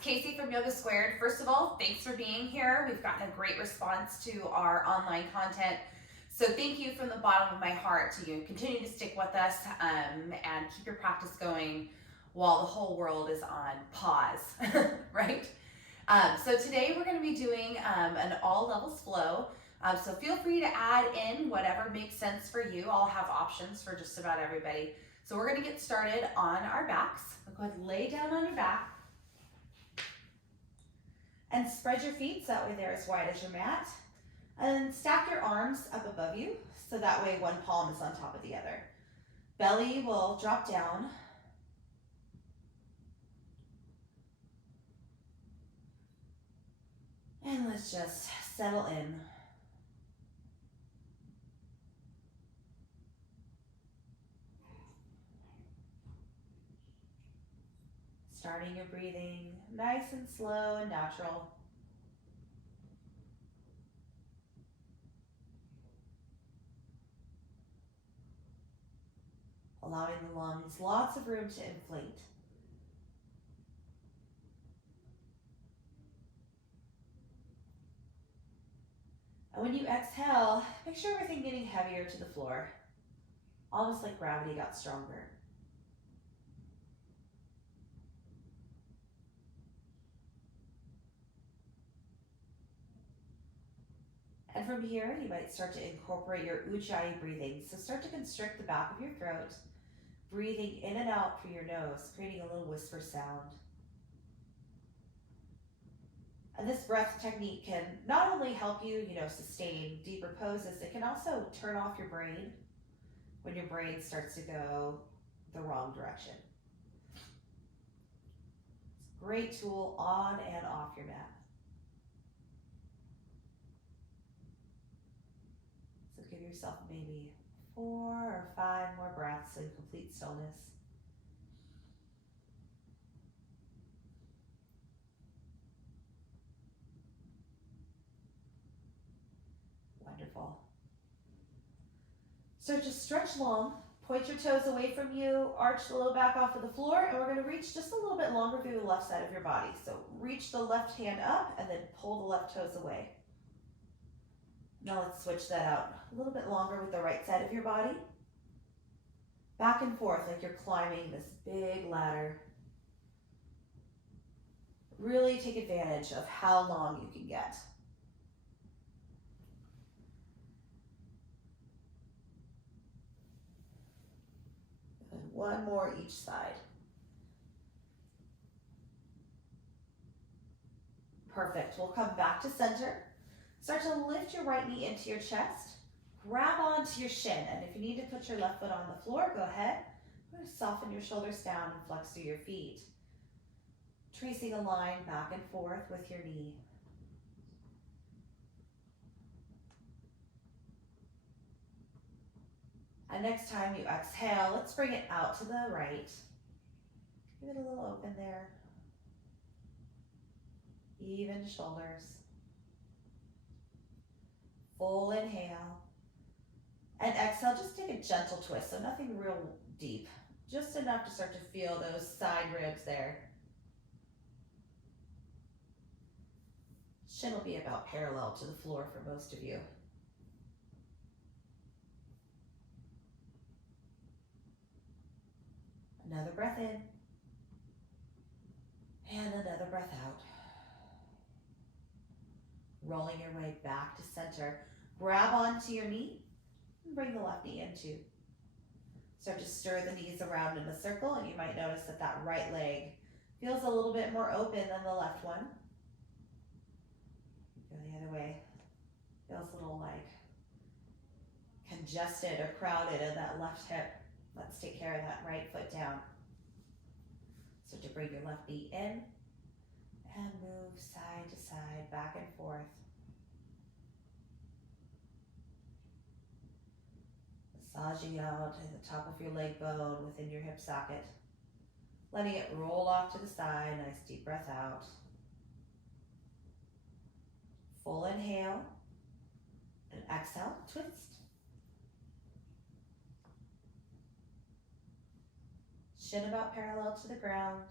It's Casey from Yoga Squared. First of all, thanks for being here. We've gotten a great response to our online content. So thank you from the bottom of my heart to continue to stick with us and keep your practice going while the whole world is on pause, right? So today we're going to be doing an all levels flow. So feel free to add in whatever makes sense for you. I'll have options for just about everybody. So we're going to get started on our backs. Go ahead and lay down on your back. And spread your feet so that way they're as wide as your mat. And stack your arms up above you so that way one palm is on top of the other. Belly will drop down. And let's just settle in. Starting your breathing nice and slow and natural. Allowing the lungs lots of room to inflate. And when you exhale, picture everything getting heavier to the floor, almost like gravity got stronger. And from here, you might start to incorporate your ujjayi breathing. So start to constrict the back of your throat, breathing in and out through your nose, creating a little whisper sound. And this breath technique can not only help you, sustain deeper poses, it can also turn off your brain when your brain starts to go the wrong direction. It's a great tool on and off your mat. So give yourself maybe 4 or 5 more breaths in complete stillness. Wonderful. Start to stretch long. Point your toes away from you, arch the low back off of the floor, and we're going to reach just a little bit longer through the left side of your body. So reach the left hand up and then pull the left toes away. Now let's switch that out a little bit longer with the right side of your body. Back and forth like you're climbing this big ladder. Really take advantage of how long you can get. And one more each side. Perfect. We'll come back to center. Start to lift your right knee into your chest. Grab onto your shin, and if you need to put your left foot on the floor, go ahead. Soften your shoulders down and flex through your feet. Tracing a line back and forth with your knee. And next time you exhale, let's bring it out to the right. Give it a little open there. Even shoulders. Full inhale. And exhale, just take a gentle twist, so nothing real deep. Just enough to start to feel those side ribs there. Shin will be about parallel to the floor for most of you. Another breath in. And another breath out. Rolling your way back to center. Grab onto your knee and bring the left knee in too. Start to stir the knees around in a circle, and you might notice that that right leg feels a little bit more open than the left one. Go the other way. Feels a little like congested or crowded in that left hip. Let's take care of that right foot down. Start to bring your left knee in and move side to side, back and forth. Massaging out at the top of your leg bone within your hip socket. Letting it roll off to the side, nice deep breath out. Full inhale and exhale, twist. Shin about parallel to the ground.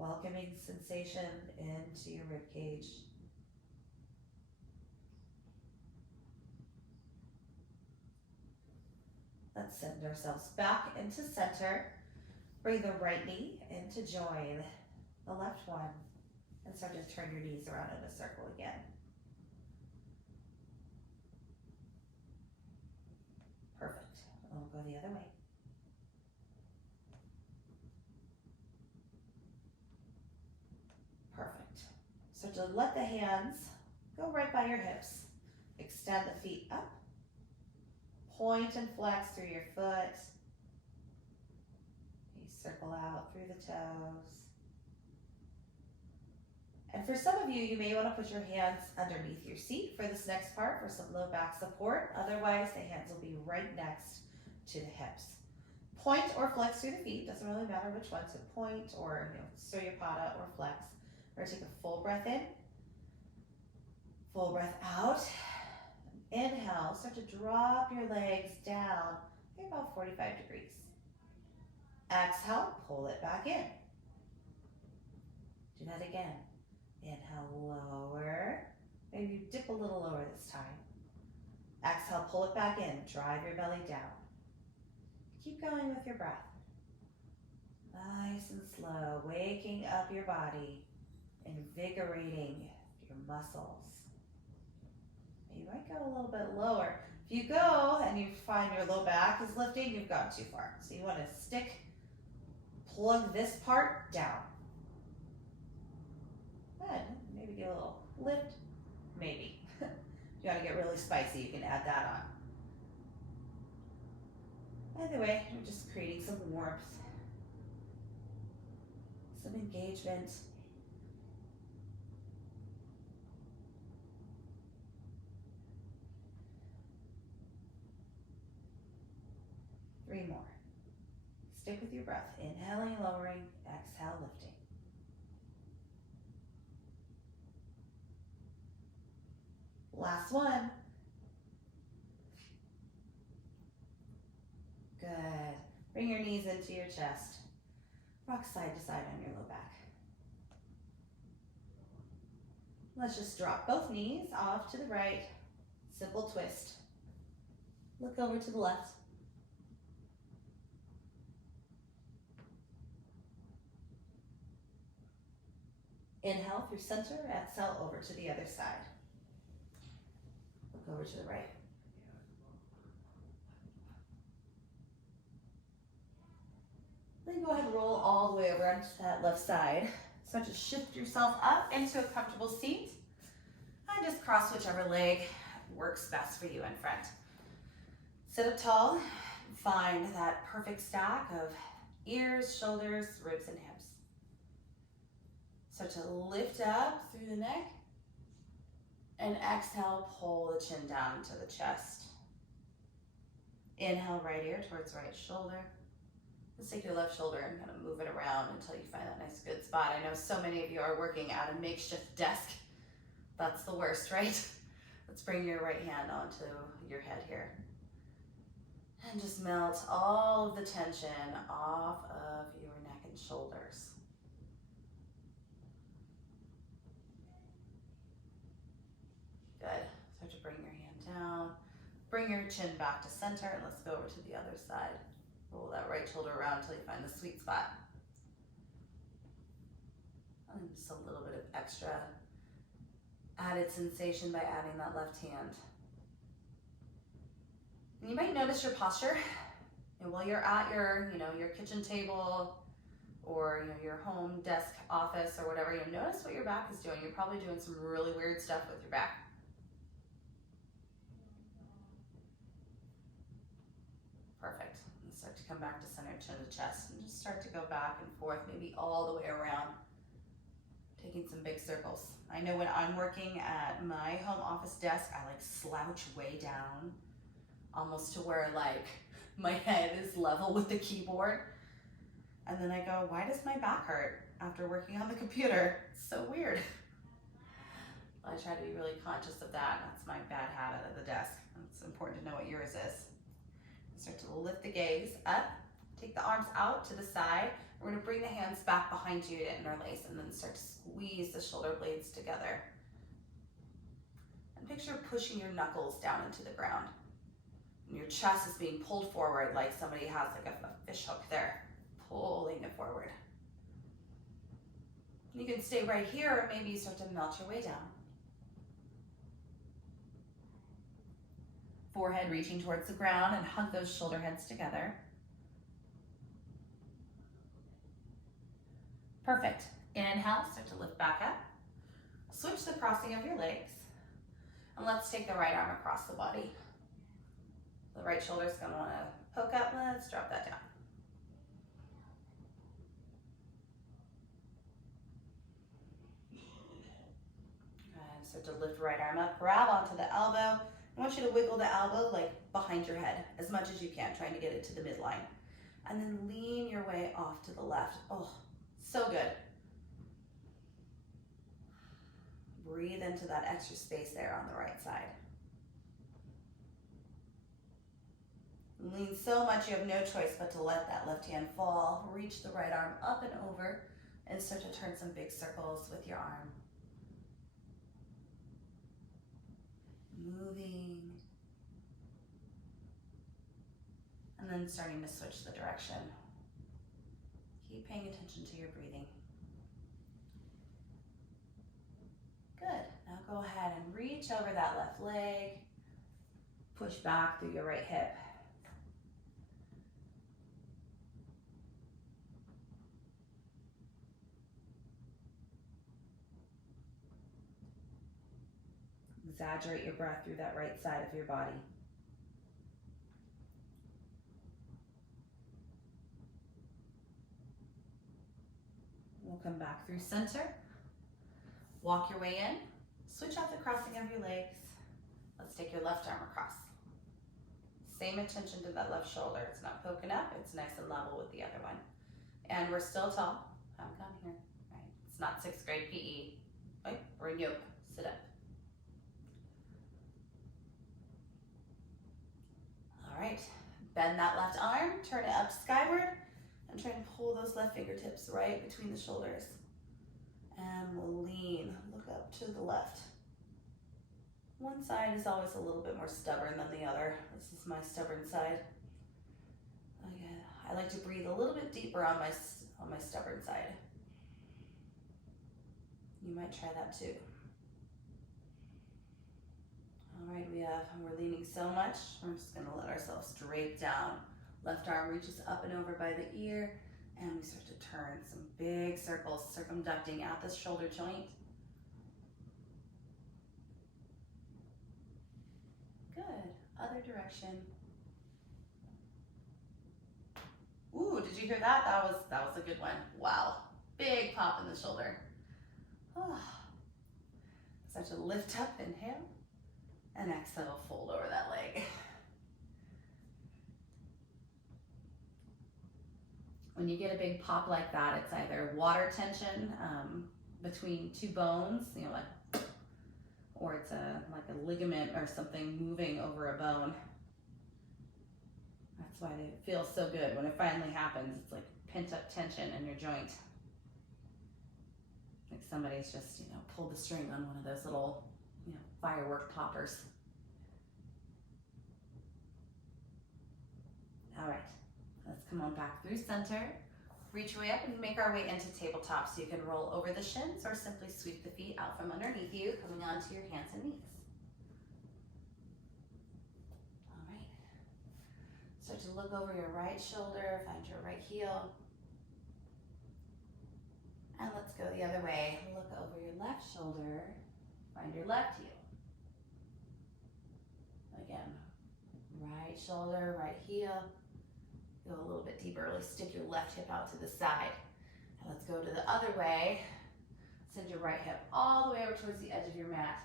welcoming sensation into your rib cage. Let's send ourselves back into center. Bring the right knee in to join the left one and start to turn your knees around in a circle again. Perfect. And we'll go the other way. Perfect. So to let the hands go right by your hips. Extend the feet up. Point and flex through your foot. You circle out through the toes. And for some of you, you may want to put your hands underneath your seat for this next part for some low back support. Otherwise, the hands will be right next to the hips. Point or flex through the feet. Doesn't really matter which one. So point or Suryapada or flex. We're going to take a full breath in. Full breath out. Inhale. Start to drop your legs down about 45 degrees. Exhale. Pull it back in. Do that again. Inhale, lower. Maybe you dip a little lower this time. Exhale, pull it back in. Drive your belly down. Keep going with your breath. Nice and slow, waking up your body, invigorating your muscles. You might go a little bit lower. If you go and you find your low back is lifting, you've gone too far. So you want to plug this part down. Good. Maybe get a little lift. Maybe. If you want to get really spicy, you can add that on. Either way, you're just creating some warmth, some engagement. Three more. Stick with your breath. Inhaling, lowering, exhale, lifting. Last one. Good. Bring your knees into your chest. Rock side to side on your low back. Let's just drop both knees off to the right. Simple twist. Look over to the left. Inhale through center, exhale over to the other side. Look over to the right. Then go ahead and roll all the way over onto that left side. So just shift yourself up into a comfortable seat and just cross whichever leg works best for you in front. Sit up tall, find that perfect stack of ears, shoulders, ribs, and hips. So to lift up through the neck and exhale, pull the chin down into the chest. Inhale, right ear towards right shoulder. Let's take your left shoulder and kind of move it around until you find that nice good spot. I know so many of you are working at a makeshift desk. That's the worst, right? Let's bring your right hand onto your head here. And just melt all of the tension off of your neck and shoulders. Good. Start to bring your hand down. Bring your chin back to center and let's go over to the other side. Roll that right shoulder around until you find the sweet spot. And just a little bit of extra added sensation by adding that left hand. And you might notice your posture. And while you're at your kitchen table or your home desk, office, or whatever, notice what your back is doing. You're probably doing some really weird stuff with your back. Perfect. And start to come back to center, chin to chest, and just start to go back and forth, maybe all the way around, taking some big circles. I know when I'm working at my home office desk, I slouch way down, almost to where my head is level with the keyboard. And then I go, why does my back hurt after working on the computer? It's so weird. I try to be really conscious of that. That's my bad habit at the desk. It's important to know what yours is. Start to lift the gaze up Take the arms out to the side. We're gonna bring the hands back behind you to interlace and then start to squeeze the shoulder blades together. And picture pushing your knuckles down into the ground. And your chest is being pulled forward like somebody has like a fish hook there, pulling it forward. You can stay right here, or maybe you start to melt your way down. Forehead reaching towards the ground and hug those shoulder heads together. Perfect. Inhale, start to lift back up. Switch the crossing of your legs. And let's take the right arm across the body. The right shoulder is going to want to poke up. Let's drop that down. And start to lift right arm up. Grab onto the elbow. I want you to wiggle the elbow like behind your head as much as you can, trying to get it to the midline. And then lean your way off to the left. Oh, so good. Breathe into that extra space there on the right side. Lean so much you have no choice but to let that left hand fall. Reach the right arm up and over and start to turn some big circles with your arm. Moving. And then starting to switch the direction. Keep paying attention to your breathing. Good. Now go ahead and reach over that left leg. Push back through your right hip. Exaggerate your breath through that right side of your body. We'll come back through center. Walk your way in. Switch out the crossing of your legs. Let's take your left arm across. Same attention to that left shoulder. It's not poking up. It's nice and level with the other one. And we're still tall. Haven't gone here. Right. It's not 6th grade PE. Right? We're in yoga. Sit up. All right. Bend that left arm. Turn it up skyward. And try and pull those left fingertips right between the shoulders. And we'll lean, look up to the left. One side is always a little bit more stubborn than the other. This is my stubborn side. Again, I like to breathe a little bit deeper on my stubborn side. You might try that too. All right, we're leaning so much, we're just gonna let ourselves drape down. Left arm reaches up and over by the ear, and we start to turn some big circles, circumducting at the shoulder joint. Good. Other direction. Ooh, did you hear that? That was a good one. Wow. Big pop in the shoulder. Oh. Start to lift up, inhale, and exhale, fold over that leg. When you get a big pop like that, it's either water tension between two bones, like, or it's like a ligament or something moving over a bone. That's why they feel so good. When it finally happens, it's like pent up tension in your joint. Like somebody's just, pulled the string on one of those little, firework poppers. All right. Let's come on back through center. Reach your way up and make our way into tabletop, so you can roll over the shins or simply sweep the feet out from underneath you, coming onto your hands and knees. All right. Start to look over your right shoulder, find your right heel. And let's go the other way. Look over your left shoulder, find your left heel. Again, right shoulder, right heel. Go a little bit deeper, really stick your left hip out to the side. And let's go to the other way. Send your right hip all the way over towards the edge of your mat.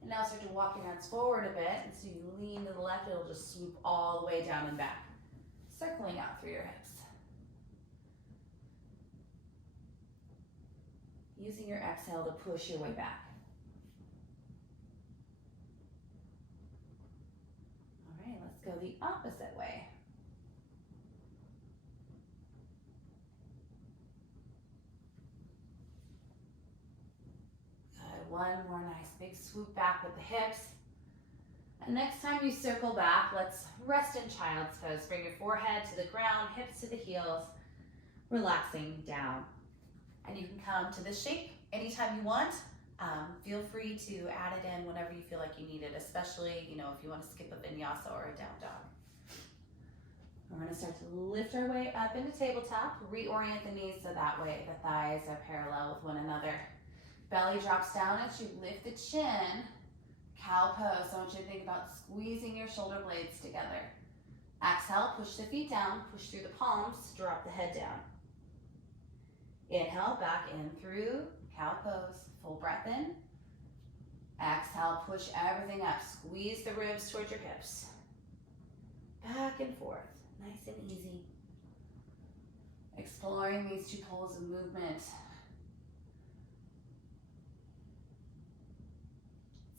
And now start to walk your hands forward a bit. And so you lean to the left, it'll just swoop all the way down and back, circling out through your hips. Using your exhale to push your way back. All right, let's go the opposite way. one more nice big swoop back with the hips. And next time you circle back, let's rest in child's pose. Bring your forehead to the ground, hips to the heels, relaxing down. And you can come to this shape anytime you want. Feel free to add it in whenever you feel like you need it, especially, if you want to skip a vinyasa or a down dog. We're going to start to lift our way up into tabletop, reorient the knees so that way the thighs are parallel with one another. Belly drops down as you lift the chin. Cow pose. So I want you to think about squeezing your shoulder blades together. Exhale, push the feet down, push through the palms, drop the head down. Inhale, back in through cow pose. Full breath in. Exhale, push everything up. Squeeze the ribs towards your hips. Back and forth, nice and easy. Exploring these two poles of movement.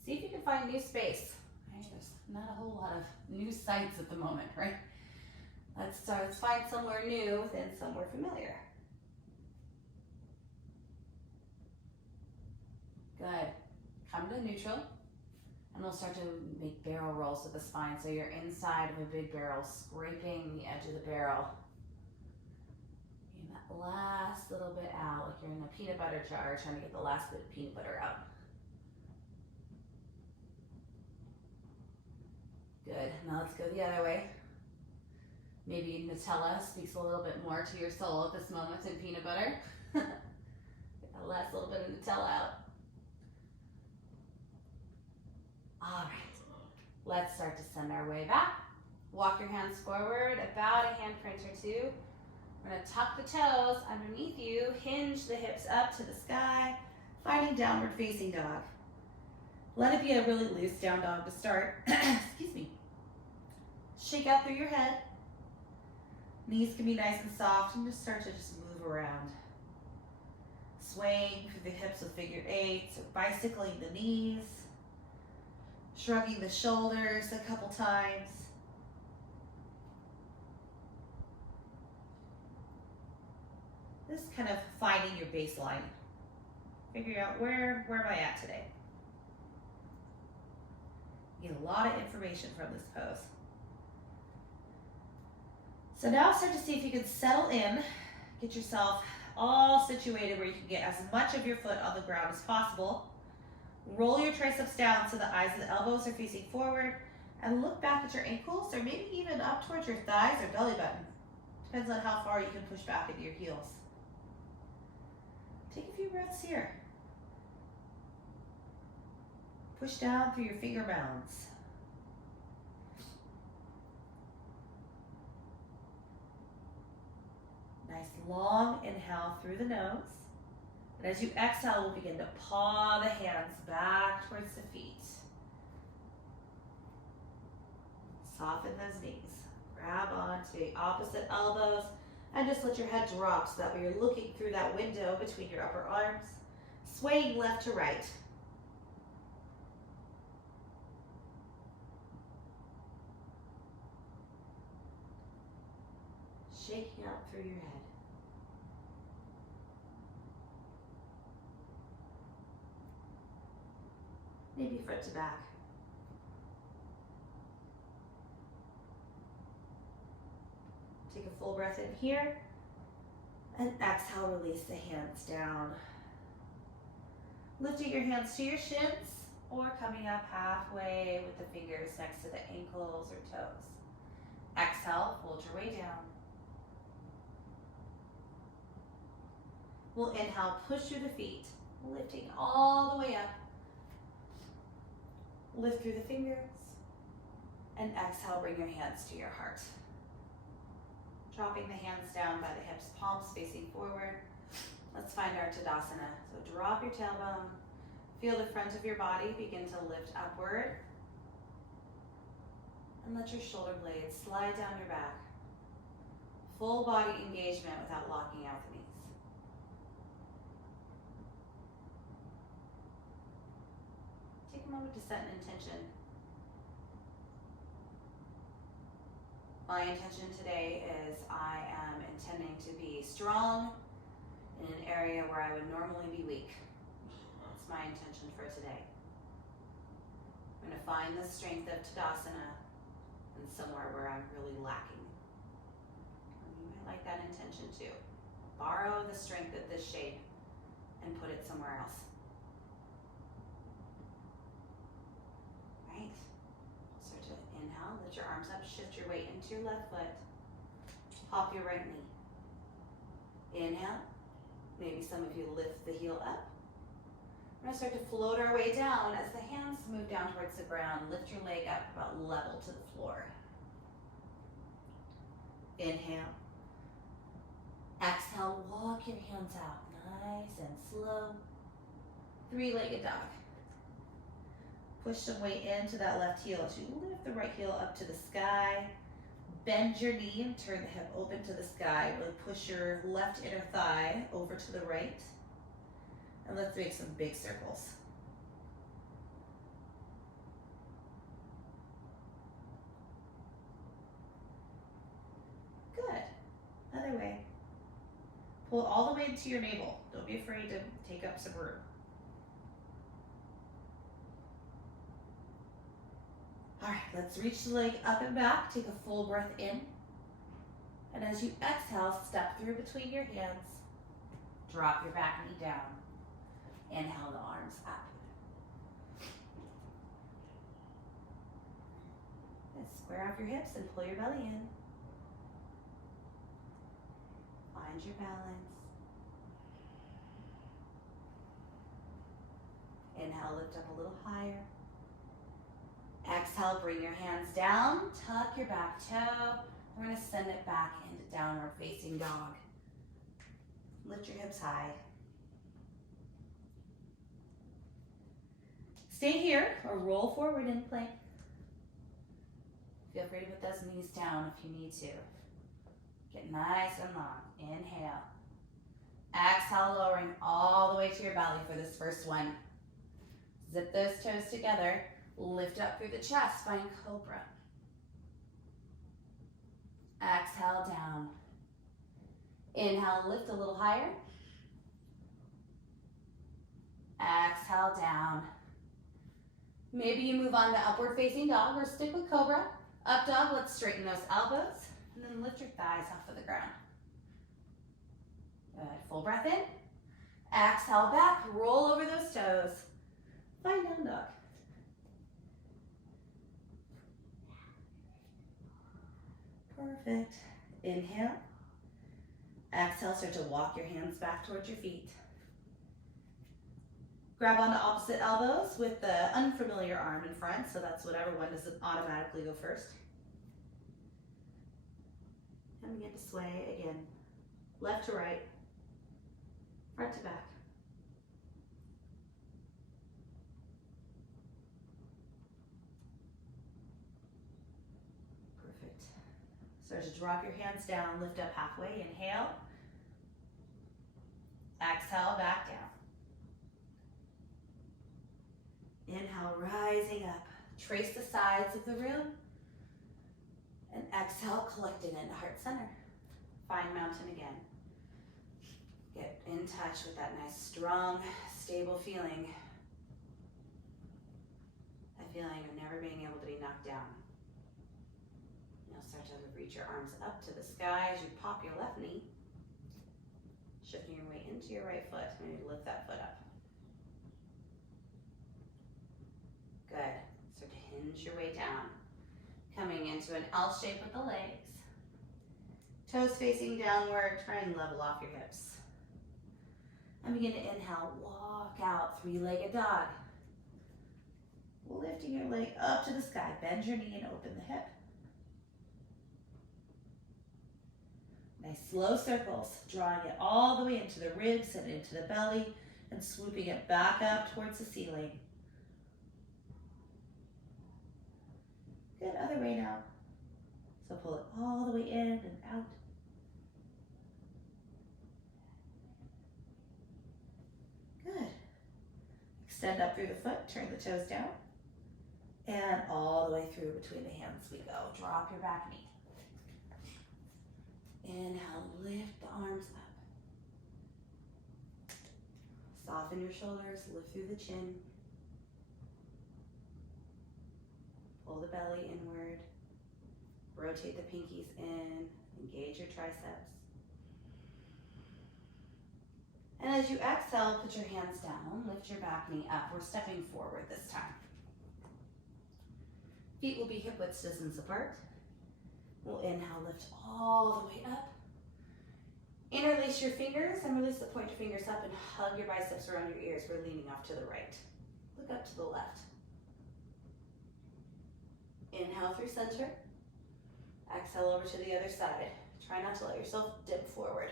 See if you can find new space. Right? There's not a whole lot of new sights at the moment, right? Let's find somewhere new than somewhere familiar. Good. Come to neutral, and we'll start to make barrel rolls with the spine. So you're inside of a big barrel, scraping the edge of the barrel. And that last little bit out, like you're in a peanut butter jar, trying to get the last bit of peanut butter out. Good. Now let's go the other way. Maybe Nutella speaks a little bit more to your soul at this moment than peanut butter. Get that last little bit of Nutella out. All right, let's start to send our way back. Walk your hands forward, about a handprint or two. We're gonna tuck the toes underneath you, hinge the hips up to the sky, finding downward facing dog. Let it be a really loose down dog to start. Excuse me. Shake out through your head. Knees can be nice and soft, and just start to move around. Swaying through the hips with figure eights, or bicycling the knees. Shrugging the shoulders a couple times. Just kind of finding your baseline. Figuring out where am I at today. You get a lot of information from this pose. So now start to see if you can settle in, get yourself all situated where you can get as much of your foot on the ground as possible. Roll your triceps down so the eyes and the elbows are facing forward, and look back at your ankles, or maybe even up towards your thighs or belly button. Depends on how far you can push back into your heels. Take a few breaths here. Push down through your finger mounds. Nice long inhale through the nose. And as you exhale, we'll begin to paw the hands back towards the feet. Soften those knees. Grab onto the opposite elbows and just let your head drop so that way you're looking through that window between your upper arms, swaying left to right. Shaking out through your head. Maybe front to back. Take a full breath in here, and exhale, release the hands down. Lifting your hands to your shins, or coming up halfway with the fingers next to the ankles or toes. Exhale, fold your way down. We'll inhale, push through the feet, lifting all the way up. Lift through the fingers, and exhale, bring your hands to your heart. Dropping the hands down by the hips, palms facing forward. Let's find our Tadasana. So drop your tailbone, feel the front of your body begin to lift upward, and let your shoulder blades slide down your back. Full body engagement without locking out the knees. Take a moment to set an intention. My intention today is I am intending to be strong in an area where I would normally be weak. It's my intention for today. I'm going to find the strength of Tadasana and somewhere where I'm really lacking. You might like that intention too. Borrow the strength of this shape and put it somewhere else. Right? Start to inhale, lift your arms up, shift your weight into your left foot. Hop your right knee. Inhale. Maybe some of you lift the heel up. We're going to start to float our way down as the hands move down towards the ground. Lift your leg up about level to the floor. Inhale. Exhale, walk your hands out. Nice and slow. Three-legged dog. Push some weight into that left heel as you lift the right heel up to the sky. Bend your knee and turn the hip open to the sky. Really push your left inner thigh over to the right. And let's make some big circles. Good. Other way. Pull it all the way into your navel. Don't be afraid to take up some room. All right, let's reach the leg up and back. Take a full breath in. And as you exhale, step through between your hands. Drop your back knee down. Inhale the arms up. And square off your hips and pull your belly in. Find your balance. Inhale, lift up a little higher. Exhale, bring your hands down, tuck your back toe. We're going to send it back into downward facing dog. Lift your hips high. Stay here or roll forward in plank. Feel free to put those knees down if you need to. Get nice and long. Inhale. Exhale, lowering all the way to your belly for this first one. Zip those toes together. Lift up through the chest, find cobra. Exhale down. Inhale, lift a little higher. Exhale down. Maybe you move on to upward facing dog or stick with cobra. Up dog, let's straighten those elbows and then lift your thighs off of the ground. Good, full breath in. Exhale back, roll over those toes. Find down dog. Perfect. Inhale. Exhale, start to walk your hands back towards your feet. Grab onto opposite elbows with the unfamiliar arm in front, so that's whatever one doesn't automatically go first. And begin to sway again. Left to right, front to back. Perfect. Start to drop your hands down, lift up halfway, inhale. Exhale, back down. Inhale, rising up. Trace the sides of the room. And exhale, collecting into heart center. Find mountain again. Get in touch with that nice, strong, stable feeling. That feeling of never being able to be knocked down. You'll start to reach your arms up to the sky as you pop your left knee. Shifting your weight into your right foot. Maybe lift that foot up. Good. Start to hinge your way down. Coming into an L shape with the legs. Toes facing downward. Try and level off your hips. And begin to inhale. Walk out. Three-legged dog. Lifting your leg up to the sky. Bend your knee and open the hip. Nice slow circles. Drawing it all the way into the ribs and into the belly. And swooping it back up towards the ceiling. Good, other way now. So pull it all the way in and out. Good. Extend up through the foot, turn the toes down. And all the way through between the hands we go. Drop your back knee. Inhale, lift the arms up. Soften your shoulders, lift through the chin. Pull the belly inward. Rotate the pinkies in. Engage your triceps. And as you exhale, put your hands down. Lift your back knee up. We're stepping forward this time. Feet will be hip width distance apart. We'll inhale, lift all the way up. Interlace your fingers and release the pointer fingers up and hug your biceps around your ears. We're leaning off to the right. Look up to the left. Inhale through center. Exhale over to the other side. Try not to let yourself dip forward.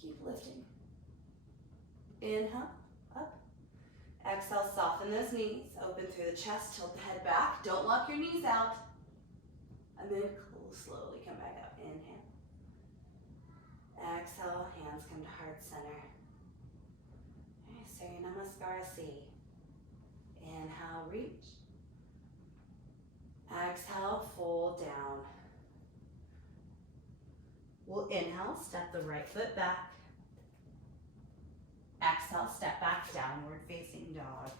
Keep lifting. Inhale, up. Exhale, soften those knees. Open through the chest, tilt the head back. Don't lock your knees out. And then slowly come back up. Inhale. Exhale, hands come to heart center. Surya Namaskara C. Inhale, reach. Exhale, fold down. We'll inhale, step the right foot back. Exhale, step back, downward facing dog.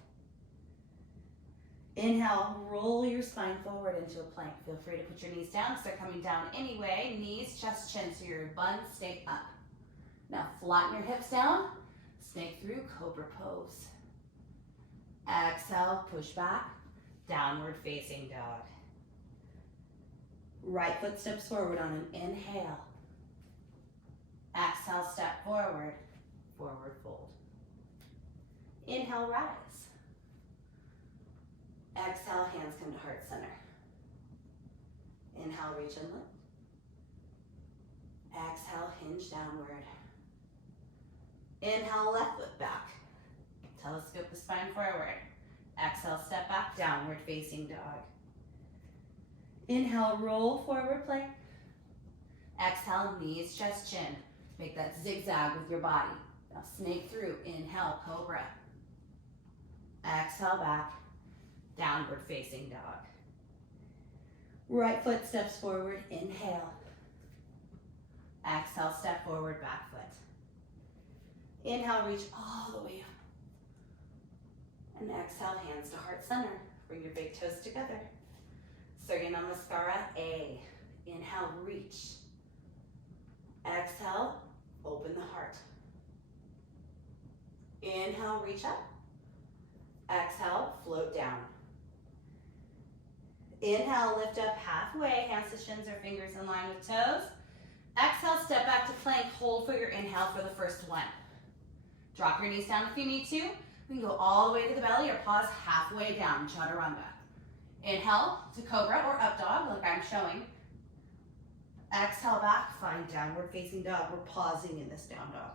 Inhale, roll your spine forward into a plank. Feel free to put your knees down because they're coming down anyway. Knees, chest, chin, so your buns stay up. Now flatten your hips down. Snake through, cobra pose. Exhale, push back, downward facing dog. Right foot steps forward on an inhale. Exhale, step forward, forward fold. Inhale, rise. Exhale, hands come to heart center. Inhale, reach and lift. Exhale, hinge downward. Inhale, left foot back. Telescope the spine forward. Exhale, step back, downward facing dog. Inhale, roll forward plank. Exhale, knees, chest, chin. Make that zigzag with your body. Now snake through. Inhale, cobra. Exhale, back. Downward facing dog. Right foot steps forward. Inhale. Exhale, step forward, back foot. Inhale, reach all the way up. And exhale, hands to heart center. Bring your big toes together. Surya Namaskara A. Inhale, reach. Exhale, open the heart. Inhale, reach up. Exhale, float down. Inhale, lift up halfway. Hands to shins or fingers in line with toes. Exhale, step back to plank. Hold for your inhale for the first one. Drop your knees down if you need to. We can go all the way to the belly or pause halfway down, chaturanga. Inhale to cobra or up dog, like I'm showing. Exhale back, find downward facing dog. We're pausing in this down dog.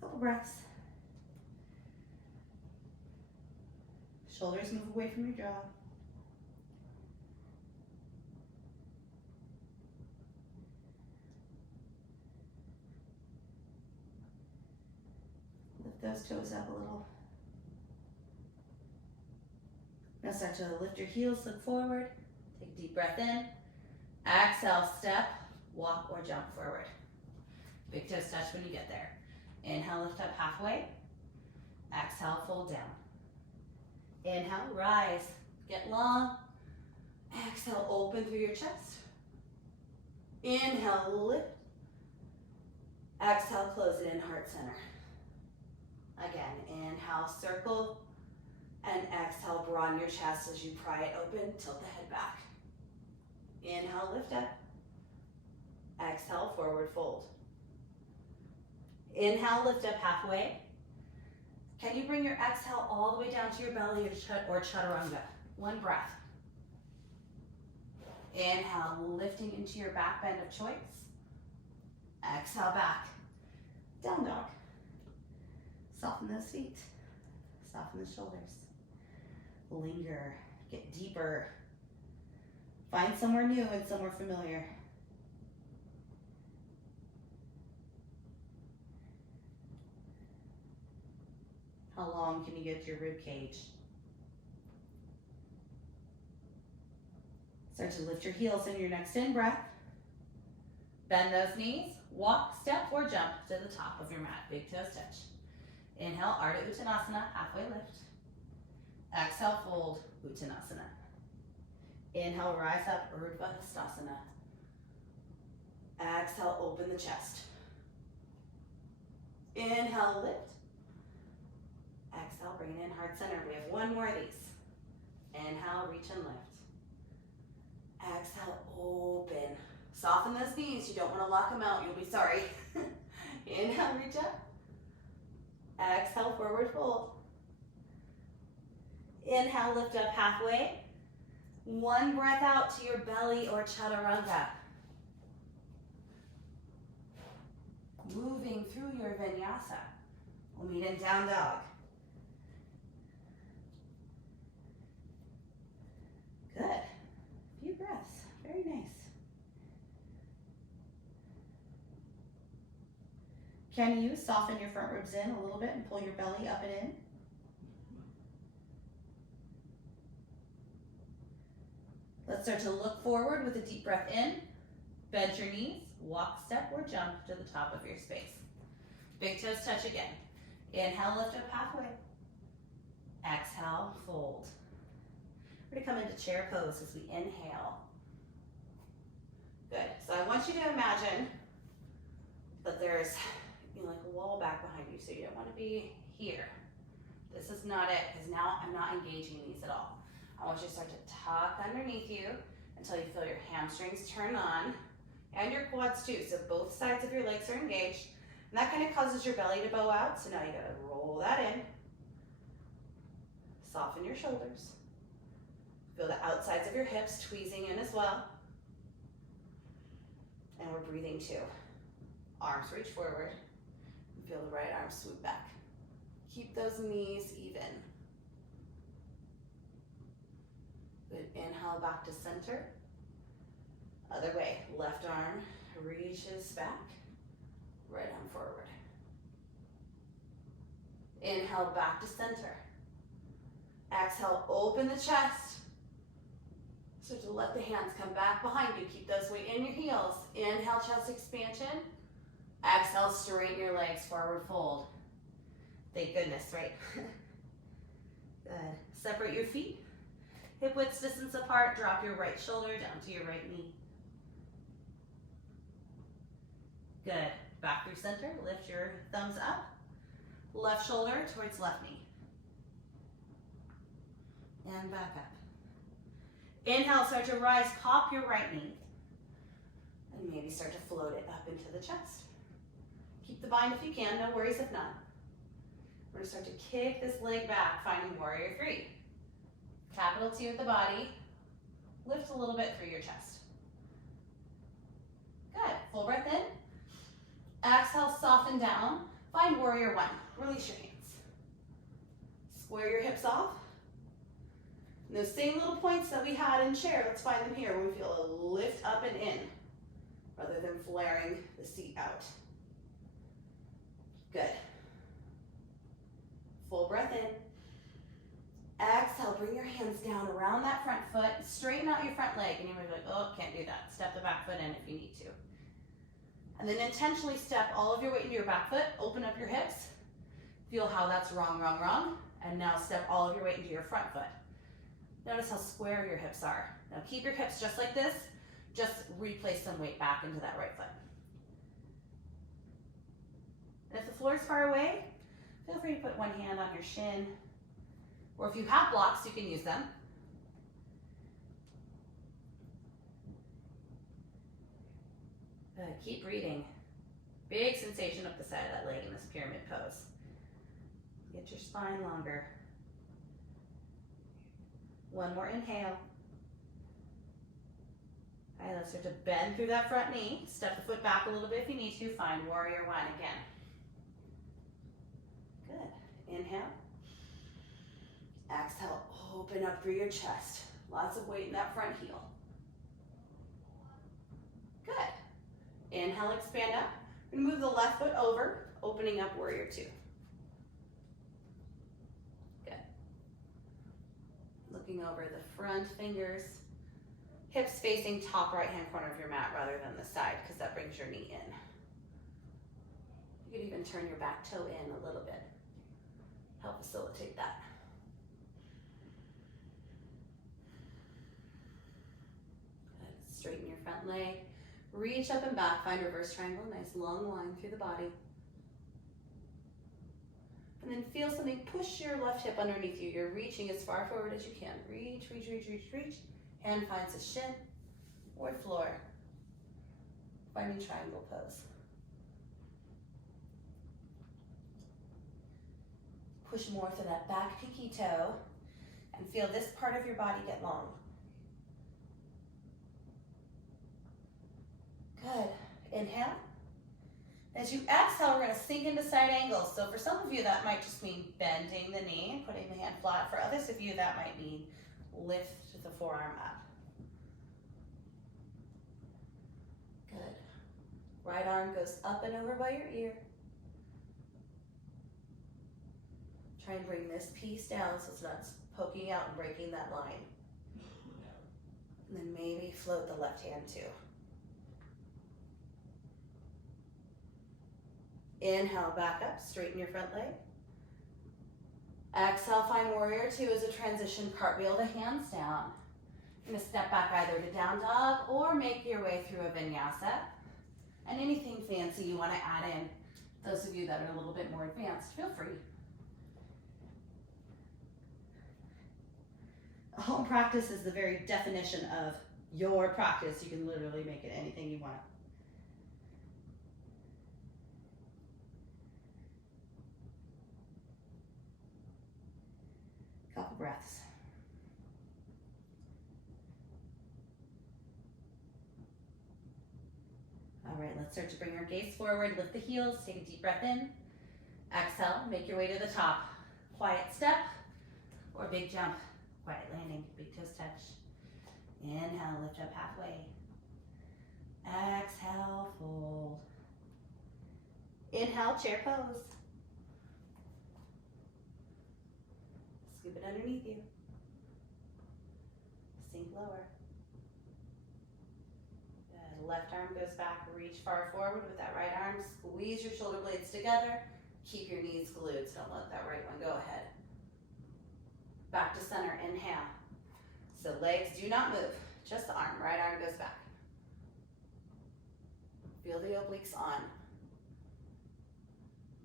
Couple breaths. Shoulders move away from your jaw. Lift those toes up a little. Now start to lift your heels, look forward. Take a deep breath in. Exhale, step, walk or jump forward. Big toes touch when you get there. Inhale, lift up halfway. Exhale, fold down. Inhale, rise, get long. Exhale, open through your chest. Inhale, lift. Exhale, close it in, heart center. Again, inhale, circle. And exhale, broaden your chest as you pry it open, tilt the head back. Inhale, lift up. Exhale, forward fold. Inhale, lift up halfway. Can you bring your exhale all the way down to your belly or chaturanga? One breath. Inhale, lifting into your back bend of choice. Exhale, back. Down dog. Soften those feet. Soften the shoulders. Linger. Get deeper. Find somewhere new and somewhere familiar. How long can you get to your rib cage? Start to lift your heels in your next in-breath. Bend those knees. Walk, step, or jump to the top of your mat. Big toes touch. Inhale, Ardha Uttanasana, halfway lift. Exhale, fold, Uttanasana. Inhale, rise up, Urdhva Hastasana. Exhale, open the chest. Inhale, lift. Exhale, bring it in, heart center. We have one more of these. Inhale, reach and lift. Exhale, open. Soften those knees. You don't want to lock them out. You'll be sorry. Inhale, reach up. Exhale, forward fold. Inhale, lift up halfway. One breath out to your belly or chaturanga. Moving through your vinyasa. We'll meet in down dog. Good. Few breaths. Very nice. Can you soften your front ribs in a little bit and pull your belly up and in? Let's start to look forward with a deep breath in. Bend your knees, walk, step, or jump to the top of your space. Big toes touch again. Inhale, lift up halfway. Exhale, fold. We're gonna come into chair pose as we inhale. Good, so I want you to imagine that there's like a wall back behind you, so you don't wanna be here. This is not it, because now I'm not engaging these at all. I want you to start to tuck underneath you until you feel your hamstrings turn on and your quads too. So both sides of your legs are engaged. And that kind of causes your belly to bow out. So now you gotta roll that in. Soften your shoulders. Feel the outsides of your hips tweezing in as well. And we're breathing too. Arms reach forward. And feel the right arm swoop back. Keep those knees even. Good, inhale back to center. Other way, left arm reaches back, right arm forward. Inhale back to center. Exhale, open the chest. So to let the hands come back behind you. Keep those weight in your heels. Inhale, chest expansion. Exhale, straighten your legs, forward fold. Thank goodness, right? Good. Separate your feet. Hip width distance apart, drop your right shoulder down to your right knee. Good, back through center, lift your thumbs up. Left shoulder towards left knee. And back up. Inhale, start to rise, pop your right knee. And maybe start to float it up into the chest. Keep the bind if you can, no worries if not. We're gonna start to kick this leg back, finding warrior three. Capital T with the body. Lift a little bit through your chest. Good, full breath in. Exhale, soften down. Find warrior one. Release your hands. Square your hips off. And those same little points that we had in chair, let's find them here when we feel a lift up and in, rather than flaring the seat out. Good. Full breath in. Exhale, bring your hands down around that front foot. Straighten out your front leg. And you might be like, oh, can't do that. Step the back foot in if you need to. And then intentionally step all of your weight into your back foot. Open up your hips. Feel how that's wrong, wrong, wrong. And now step all of your weight into your front foot. Notice how square your hips are. Now keep your hips just like this. Just replace some weight back into that right foot. And if the floor is far away, feel free to put one hand on your shin. Or if you have blocks, you can use them. Good, keep breathing. Big sensation up the side of that leg in this pyramid pose. Get your spine longer. One more inhale. All right, let's start to bend through that front knee. Step the foot back a little bit if you need to. Find warrior one again. Good, inhale. Exhale, open up through your chest. Lots of weight in that front heel. Good. Inhale, expand up. We're gonna move the left foot over, opening up warrior two. Good. Looking over the front fingers. Hips facing top right-hand corner of your mat rather than the side, because that brings your knee in. You could even turn your back toe in a little bit. help facilitate that. Good. Straighten your front leg. Reach up and back, find reverse triangle, nice long line through the body. And then feel something push your left hip underneath you. You're reaching as far forward as you can. Reach, reach, reach, reach, reach. Hand finds a shin or floor. Finding triangle pose. Push more to that back pinky toe and feel this part of your body get long. Good. Inhale. As you exhale, we're going to sink into side angles. So for some of you, that might just mean bending the knee and putting the hand flat. For others of you, that might mean lift the forearm up. Good. Right arm goes up and over by your ear. Try and bring this piece down so it's not poking out and breaking that line. And then maybe float the left hand too. Inhale, back up, straighten your front leg. Exhale, find warrior two as a transition, cartwheel the hands down. You're gonna step back either to down dog or make your way through a vinyasa. And anything fancy you wanna add in, those of you that are a little bit more advanced, feel free. Home practice is the very definition of your practice. You can literally make it anything you want. Couple breaths. All right, let's start to bring our gaze forward, lift the heels, take a deep breath in. Exhale, make your way to the top. Quiet step or big jump. Quiet landing, big toes touch. Inhale, lift up halfway. Exhale, fold. Inhale, chair pose. Scoop it underneath you. Sink lower. Good. Left arm goes back, reach far forward with that right arm. Squeeze your shoulder blades together. Keep your knees glued, so don't let that right one go ahead. Back to center, inhale. So legs do not move, just the arm. Right arm goes back. Feel the obliques on.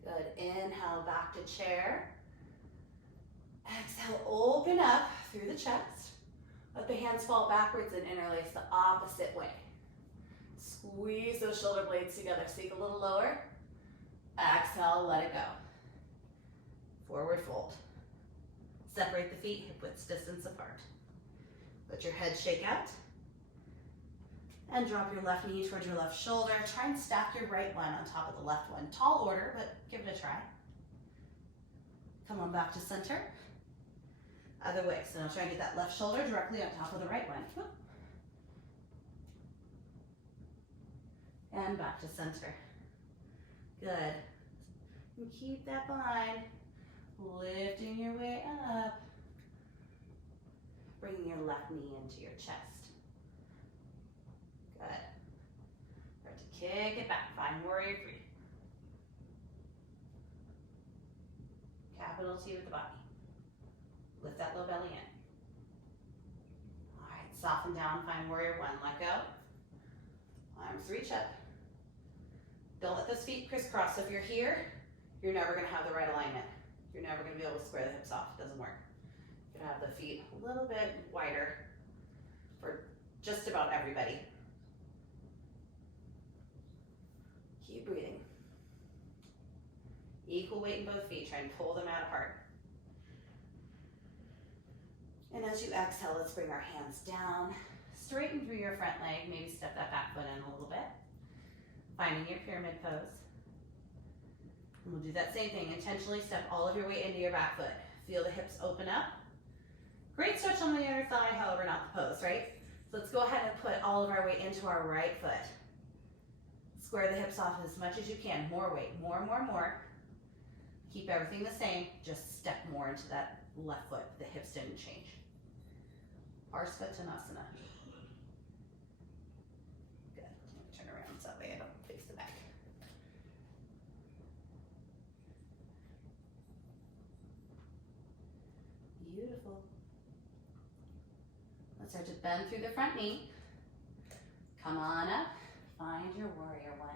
Good, inhale, back to chair. Exhale, open up through the chest. Let the hands fall backwards and interlace the opposite way. Squeeze those shoulder blades together, sink a little lower. Exhale, let it go. Forward fold. Separate the feet, hip width distance apart. Let your head shake out. And drop your left knee towards your left shoulder. Try and stack your right one on top of the left one. Tall order, but give it a try. Come on back to center. Other way, so now try and get that left shoulder directly on top of the right one. And back to center. Good. And keep that bind. Lifting your way up. Bringing your left knee into your chest. Good. Start to kick it back. Find warrior three. Capital T with the body. Lift that low belly in. All right, soften down, find warrior one. Let go. Arms reach up. Don't let those feet crisscross. So if you're here, you're never gonna have the right alignment. You're never gonna be able to square the hips off. It doesn't work. You have the feet a little bit wider for just about everybody. Keep breathing. Equal weight in both feet. Try and pull them out apart. And as you exhale, let's bring our hands down. Straighten through your front leg. Maybe step that back foot in a little bit. Finding your pyramid pose. And we'll do that same thing. Intentionally step all of your weight into your back foot. Feel the hips open up. Great stretch on the other thigh, however, not the pose, right? So let's go ahead and put all of our weight into our right foot. Square the hips off as much as you can. More weight, more, more, more. Keep everything the same. Just step more into that left foot. The hips didn't change. Parsvatanasana. Good. Turn around so that way I don't face the back. Beautiful. Let's start to bend through the front knee. Come on up. Find your warrior one.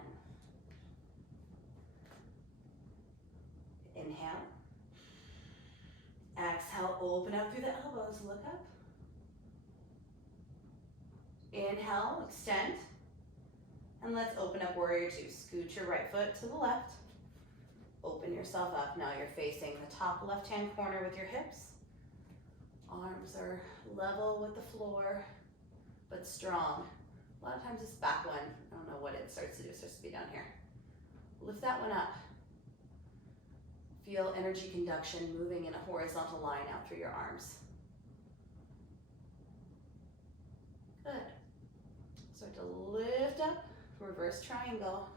Inhale. Exhale, open up through the elbows, look up. Inhale, extend. And let's open up warrior two. Scoot your right foot to the left. Open yourself up. Now you're facing the top left-hand corner with your hips. Arms are level with the floor, but strong. A lot of times this back one, I don't know what it starts to do, it starts to be down here. Lift that one up. Feel energy conduction moving in a horizontal line out through your arms. Good. Start to lift up, reverse triangle.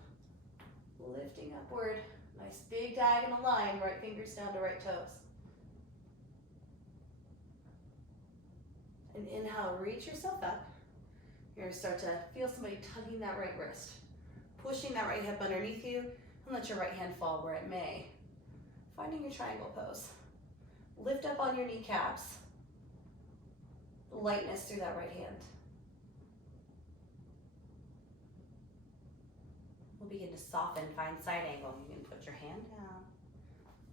Lifting upward. Nice big diagonal line, right fingers down to right toes. And inhale, reach yourself up. You're gonna start to feel somebody tugging that right wrist, pushing that right hip underneath you, and let your right hand fall where it may. Finding your triangle pose. Lift up on your kneecaps. Lightness through that right hand. We'll begin to soften, find side angle. You can put your hand down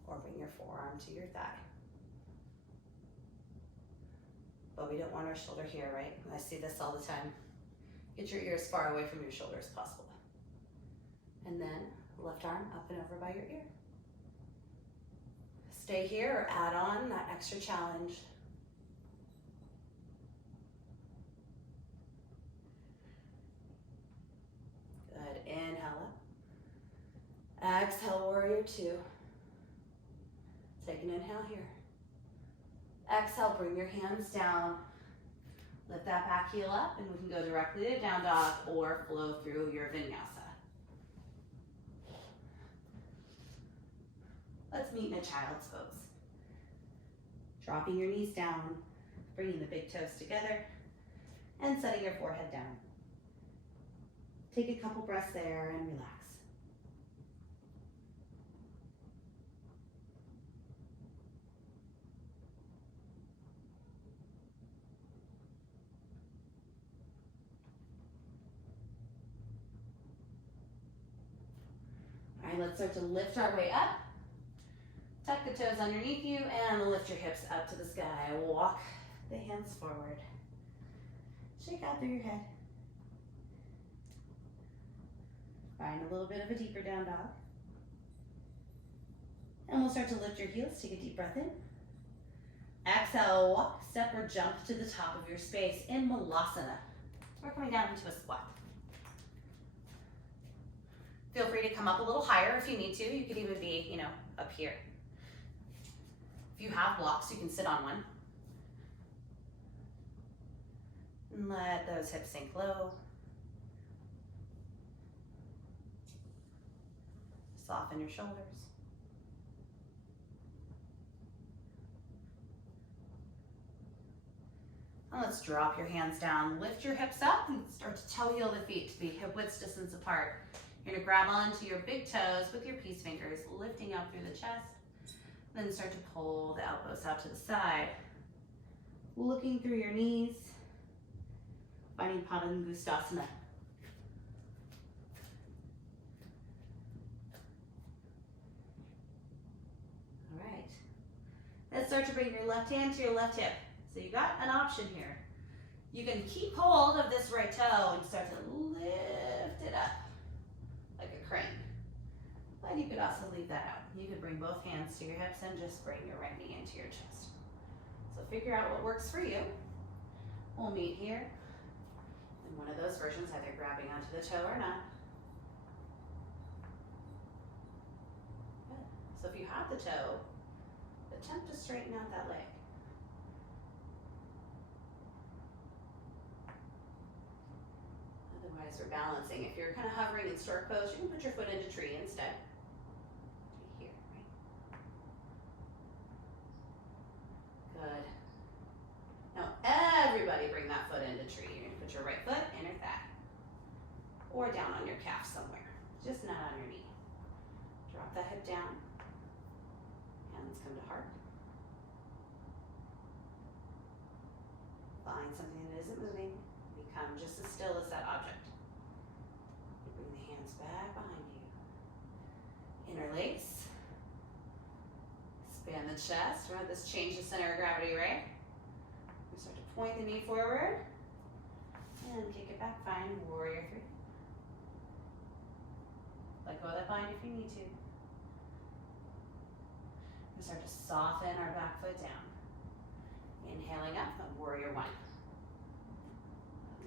or bring your forearm to your thigh. But we don't want our shoulder here, right? I see this all the time. Get your ear as far away from your shoulder as possible. And then left arm up and over by your ear. Stay here or add on that extra challenge. Good, inhale up. Exhale, warrior two. Take an inhale here. Exhale, bring your hands down. Lift that back heel up and we can go directly to down dog or flow through your vinyasa. Let's meet in a child's pose. Dropping your knees down, bringing the big toes together, and setting your forehead down. Take a couple breaths there and relax. All right, let's start to lift our way up. Tuck the toes underneath you and lift your hips up to the sky. Walk the hands forward. Shake out through your head. Find a little bit of a deeper down dog. And we'll start to lift your heels. Take a deep breath in. Exhale, walk, step, or jump to the top of your space in Malasana. We're coming down into a squat. Feel free to come up a little higher if you need to. You could even be, up here. If you have blocks, you can sit on one. And let those hips sink low. Soften your shoulders. And let's drop your hands down. Lift your hips up and start to toe heel the feet to be hip width distance apart. You're gonna grab onto your big toes with your peace fingers, lifting up through the chest. Then start to pull the elbows out to the side. Looking through your knees, finding Padangustasana. All right. Let's start to bring your left hand to your left hip. So you got an option here. You can keep hold of this right toe and start to lift it up like a crane. But you could also leave that out. You could bring both hands to your hips and just bring your right knee into your chest. So figure out what works for you. We'll meet here in one of those versions, either grabbing onto the toe or not. Good. So if you have the toe, attempt to straighten out that leg. Otherwise, we're balancing. If you're kind of hovering in stork pose, you can put your foot into tree instead. Here, right? Good. Now everybody bring that foot into tree. You're gonna put your right foot in your thigh. Or down on your calf somewhere. Just not on your knee. Drop that hip down. Hands come to heart. still as that object. Bring the hands back behind you. Interlace. Expand the chest. Remember, this change the center of gravity, right? We start to point the knee forward. And kick it back. Find warrior 3. Let go of that bind if you need to. We start to soften our back foot down. Inhaling up, warrior 1.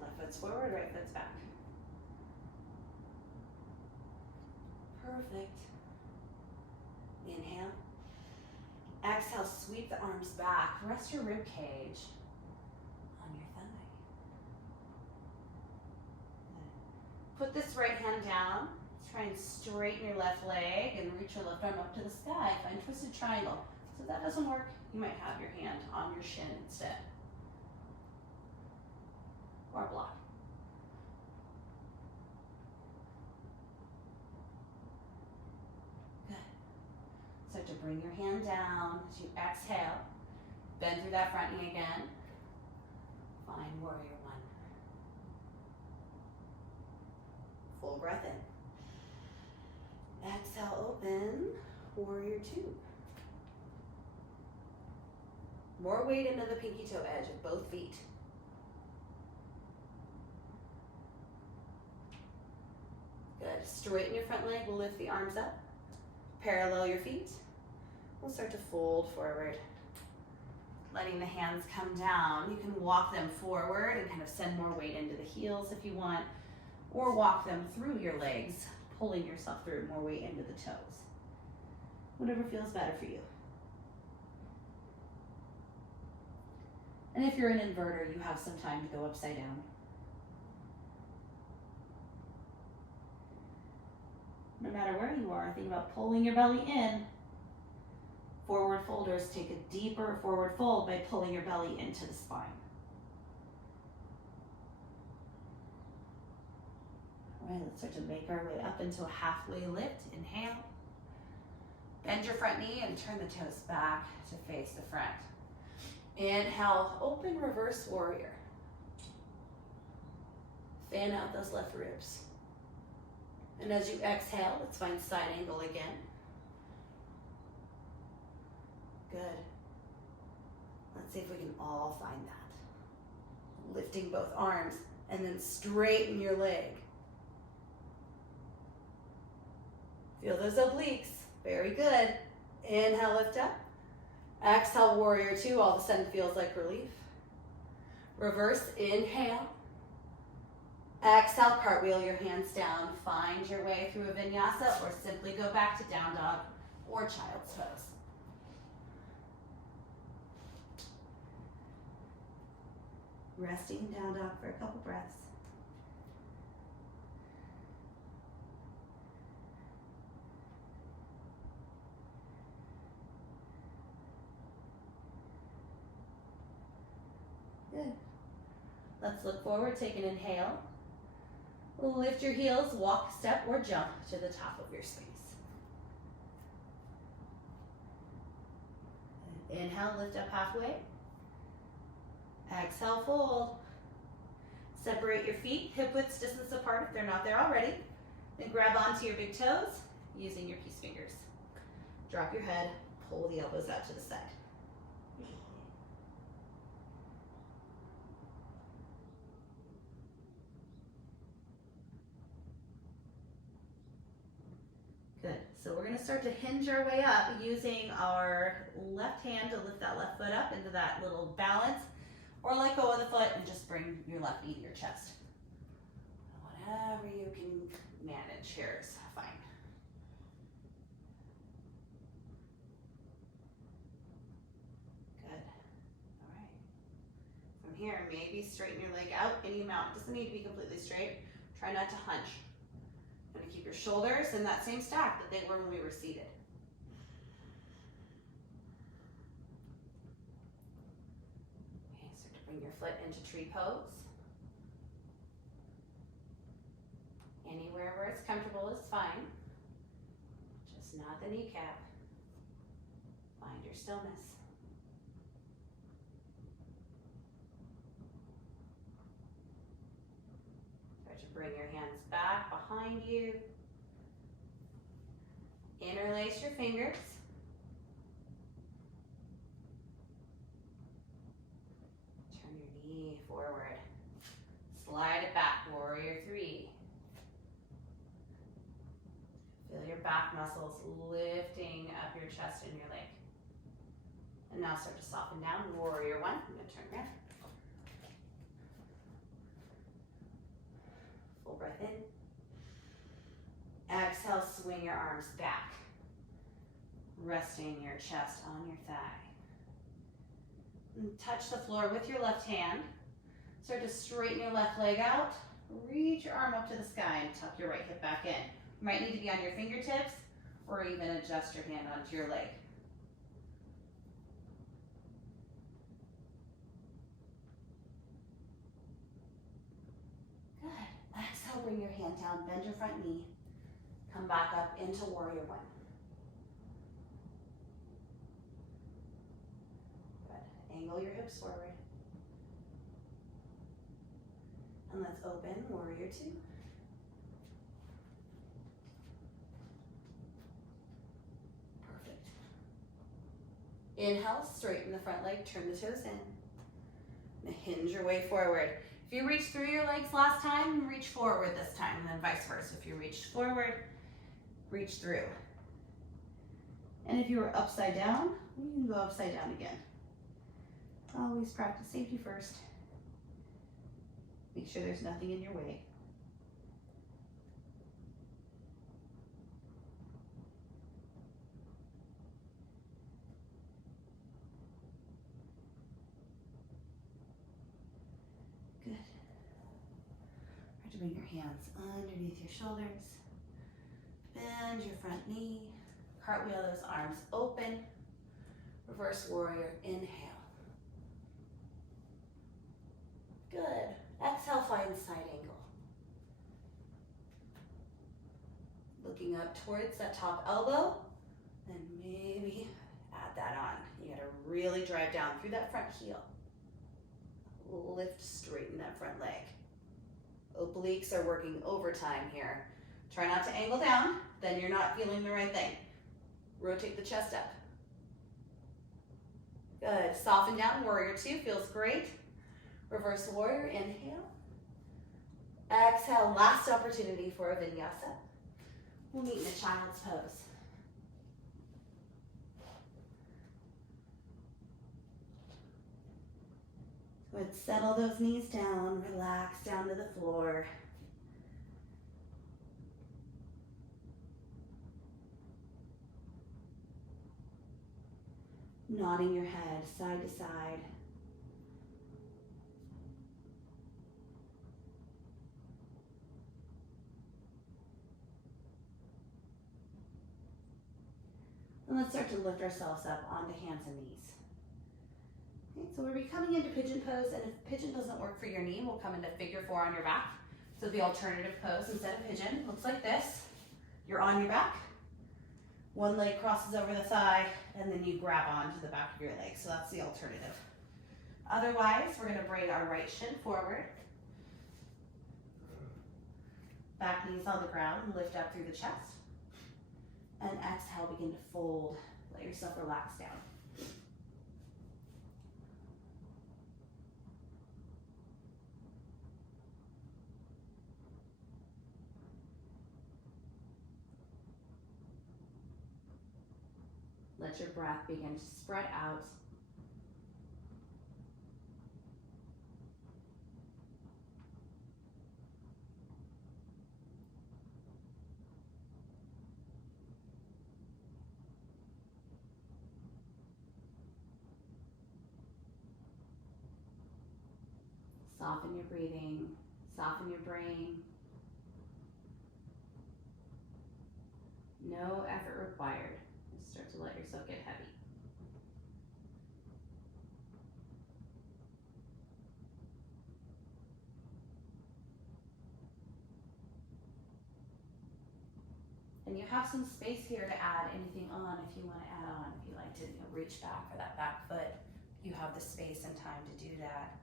Left foot's forward, right foot's back. Perfect. Inhale. Exhale, sweep the arms back. Rest your rib cage on your thigh. Put this right hand down. Try and straighten your left leg and reach your left arm up to the sky. Find twisted triangle. So if that doesn't work, you might have your hand on your shin instead. Or block. Good. Start to bring your hand down as you exhale. Bend through that front knee again. Find warrior 1. Full breath in. Exhale, open, warrior 2. More weight into the pinky toe edge of both feet. Good. Straighten your front leg, lift the arms up. Parallel your feet. We'll start to fold forward. Letting the hands come down. You can walk them forward and kind of send more weight into the heels if you want, or walk them through your legs, pulling yourself through more weight into the toes. Whatever feels better for you. And if you're an inverter, you have some time to go upside down. No matter where you are, think about pulling your belly in. Forward folders take a deeper forward fold by pulling your belly into the spine. All right, let's start to make our way up into a halfway lift. Inhale. Bend your front knee and turn the toes back to face the front. Inhale, open reverse warrior. Fan out those left ribs. And as you exhale, let's find side angle again. Good. Let's see if we can all find that. Lifting both arms and then straighten your leg. Feel those obliques. Very good. Inhale, lift up. Exhale, warrior 2. All of a sudden feels like relief. Reverse, inhale. Exhale, cartwheel your hands down. Find your way through a vinyasa or simply go back to down dog or child's pose. Resting in down dog for a couple breaths. Good. Let's look forward, take an inhale. Lift your heels, walk, step, or jump to the top of your space. Inhale, lift up halfway. Exhale, fold. Separate your feet, hip width distance apart if they're not there already. Then grab onto your big toes using your peace fingers. Drop your head, pull the elbows out to the side. Good. So we're going to start to hinge our way up using our left hand to lift that left foot up into that little balance, or let go of the foot and just bring your left knee to your chest. Whatever you can manage here is fine. Good. All right. From here, maybe straighten your leg out any amount. It doesn't need to be completely straight. Try not to hunch. Going to keep your shoulders in that same stack that they were when we were seated. Okay, start to bring your foot into tree pose. Anywhere where it's comfortable is fine. Just not the kneecap. Find your stillness. bring your hands back behind you. Interlace your fingers. Turn your knee forward. Slide it back, warrior three. Feel your back muscles lifting up your chest and your leg. And now start to soften down, warrior one. I'm gonna turn around. Full breath in. Exhale, swing your arms back. Resting your chest on your thigh. And touch the floor with your left hand. Start to straighten your left leg out. Reach your arm up to the sky and tuck your right hip back in. You might need to be on your fingertips or even adjust your hand onto your leg. Good. Exhale, bring your hand down, bend your front knee. Come back up into warrior one. Good. Angle your hips forward. And let's open warrior two. Perfect. Inhale, straighten the front leg, turn the toes in. And hinge your way forward. If you reached through your legs last time, reach forward this time, and then vice versa. If you reached forward, reach through. And if you were upside down, you can go upside down again. Always practice safety first. Make sure there's nothing in your way. Good. Try to bring your hands underneath your shoulders. Bend your front knee. Cartwheel those arms open. Reverse warrior, inhale. Good. Exhale, find side angle. Looking up towards that top elbow, then maybe add that on. You gotta really drive down through that front heel. Lift, straighten that front leg. Obliques are working overtime here. Try not to angle down, then you're not feeling the right thing. Rotate the chest up. Good. Soften down, warrior two, feels great. Reverse warrior, inhale. Exhale, last opportunity for a vinyasa. We'll meet in a child's pose. Good, settle those knees down, relax down to the floor. Nodding your head side to side. And let's start to lift ourselves up onto hands and knees. Okay, so we'll be coming into pigeon pose, and if pigeon doesn't work for your knee, we'll come into figure four on your back. So the alternative pose instead of pigeon looks like this. You're on your back. One leg crosses over the thigh, and then you grab onto the back of your leg. So that's the alternative. Otherwise, we're gonna bring our right shin forward. Back knees on the ground, lift up through the chest. And exhale, begin to fold. Let yourself relax down. Let your breath begin to spread out. Soften your breathing, soften your brain. No effort required. Just start to let yourself get heavy. And you have some space here to add anything on if you want to add on. If you like to reach back for that back foot, you have the space and time to do that.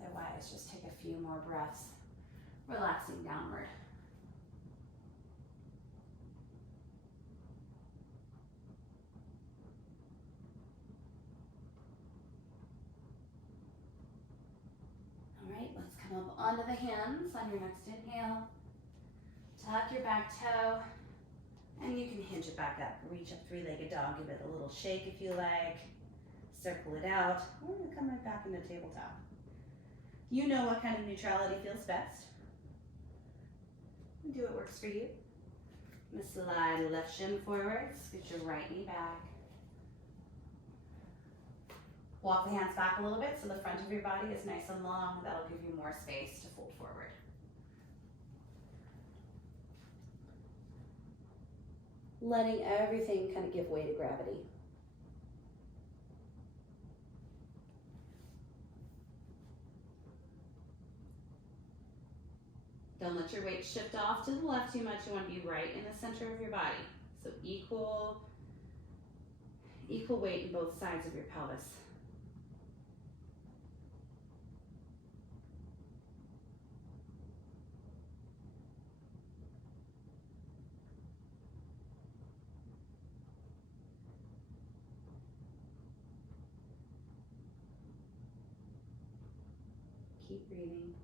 Otherwise, just take a few more breaths relaxing downward. All right, let's come up onto the hands on your next inhale. Tuck your back toe, and you can hinge it back up. Reach up, three-legged dog, give it a little shake if you like. Circle it out. We're gonna come right back into tabletop. You know what kind of neutrality feels best. Do what works for you. I'm gonna slide left shin forward, scoot your right knee back. Walk the hands back a little bit so the front of your body is nice and long. That'll give you more space to fold forward. Letting everything kind of give way to gravity. Don't let your weight shift off to the left too much. You want to be right in the center of your body. So equal weight in both sides of your pelvis. Keep breathing.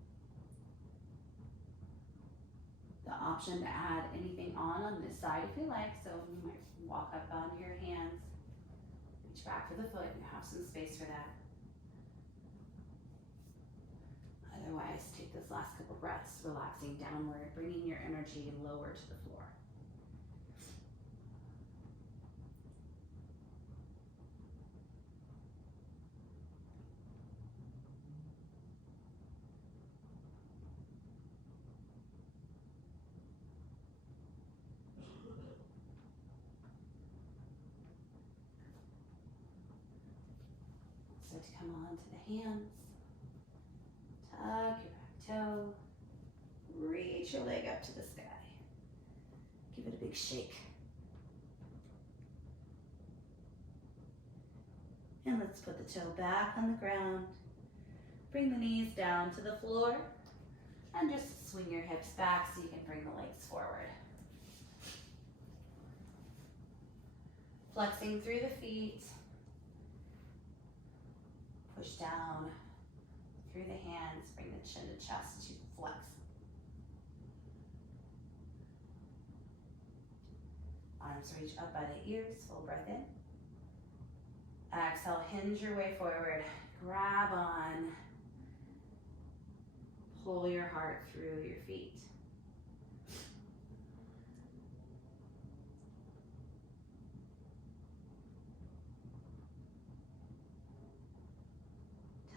The option to add anything on this side if you like. So you might walk up onto your hands, reach back for the foot, and have some space for that. Otherwise, take this last couple breaths, relaxing downward, bringing your energy lower to the floor. So to come on to the hands, tuck your back toe, reach your leg up to the sky. Give it a big shake. And let's put the toe back on the ground. Bring the knees down to the floor and just swing your hips back so you can bring the legs forward. Flexing through the feet. Push down through the hands, bring the chin to chest to flex. Arms reach up by the ears, full breath in. Exhale, hinge your way forward, grab on. Pull your heart through your feet.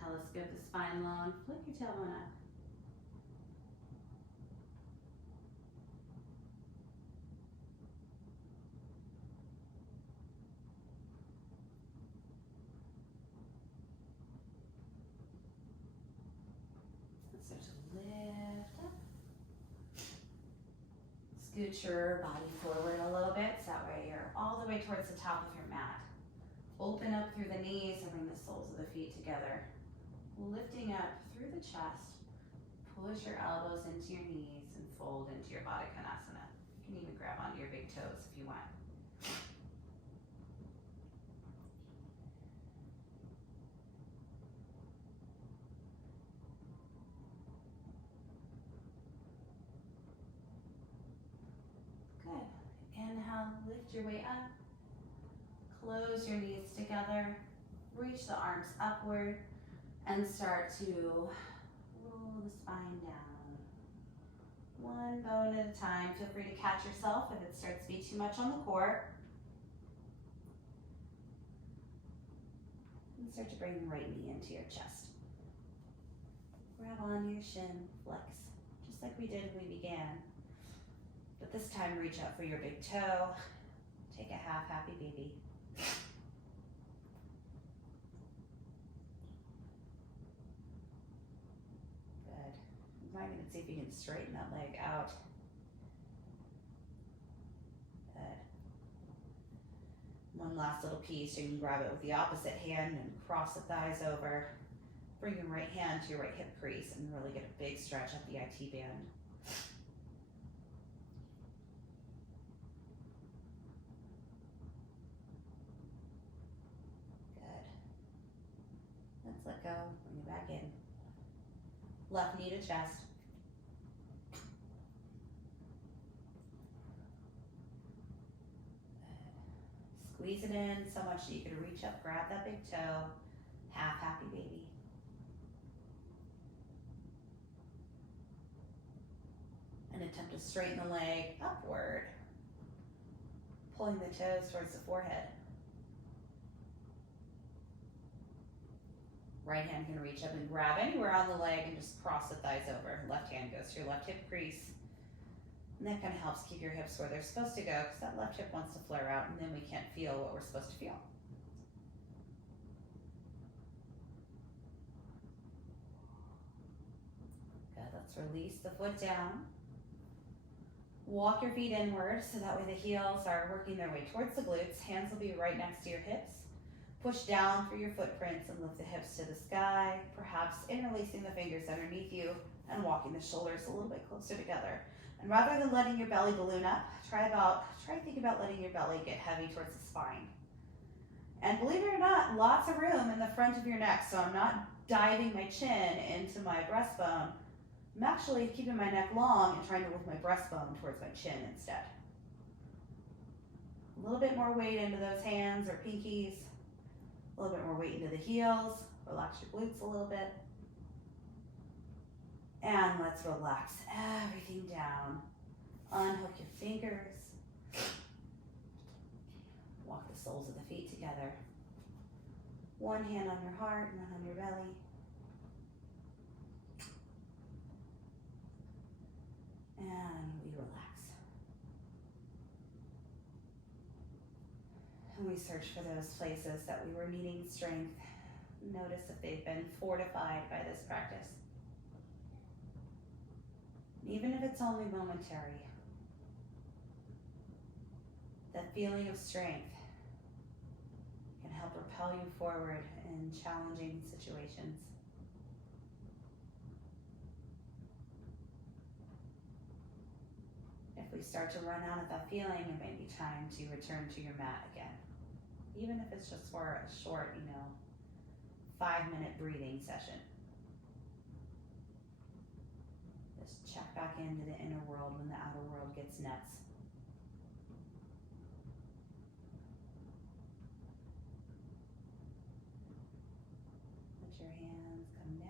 Telescope the spine long, flick your tailbone up. Let's start to lift up. Scoot your body forward a little bit, so that way you're all the way towards the top of your mat. Open up through the knees and bring the soles of the feet together. Lifting up through the chest, push your elbows into your knees and fold into your Baddha Konasana. You can even grab onto your big toes if you want. Good. Inhale, lift your way up. Close your knees together. Reach the arms upward. And start to roll the spine down. One bone at a time. Feel free to catch yourself if it starts to be too much on the core. And start to bring the right knee into your chest. Grab onto your shin, flex, just like we did when we began. But this time reach up for your big toe. Take a half happy baby. I'm going to see if you can straighten that leg out. Good. One last little piece. You can grab it with the opposite hand and cross the thighs over. Bring your right hand to your right hip crease and really get a big stretch at the IT band. Good. Let's let go, bring it back in. Left knee to chest. Squeeze it in so much that you can reach up, grab that big toe, half happy baby. And attempt to straighten the leg upward, pulling the toes towards the forehead. Right hand can reach up and grab anywhere on the leg and just cross the thighs over. Left hand goes to your left hip crease. And that kind of helps keep your hips where they're supposed to go because that left hip wants to flare out and then we can't feel what we're supposed to feel. Good, let's release the foot down. Walk your feet inward so that way the heels are working their way towards the glutes. Hands will be right next to your hips. Push down through your footprints and lift the hips to the sky, perhaps interlacing the fingers underneath you and walking the shoulders a little bit closer together. And rather than letting your belly balloon up, try to think about letting your belly get heavy towards the spine. And believe it or not, lots of room in the front of your neck, so I'm not diving my chin into my breastbone. I'm actually keeping my neck long and trying to lift my breastbone towards my chin instead. A little bit more weight into those hands or pinkies, a little bit more weight into the heels, relax your glutes a little bit. And let's relax everything down. Unhook your fingers. Walk the soles of the feet together. One hand on your heart and one on your belly. And we relax. And we search for those places that we were needing strength. Notice if they've been fortified by this practice. Even if it's only momentary, that feeling of strength can help propel you forward in challenging situations. If we start to run out of that feeling, it may be time to return to your mat again. Even if it's just for a short, 5-minute breathing session. Just check back into the inner world when the outer world gets nuts. Let your hands come down.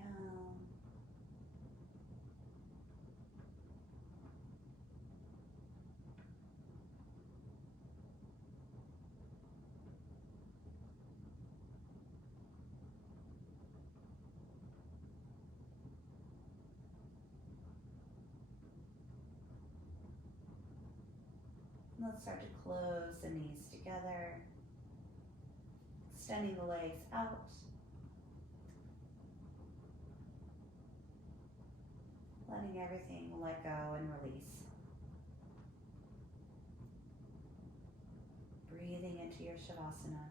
Let's start to close the knees together, extending the legs out. Letting everything let go and release. Breathing into your Shavasana.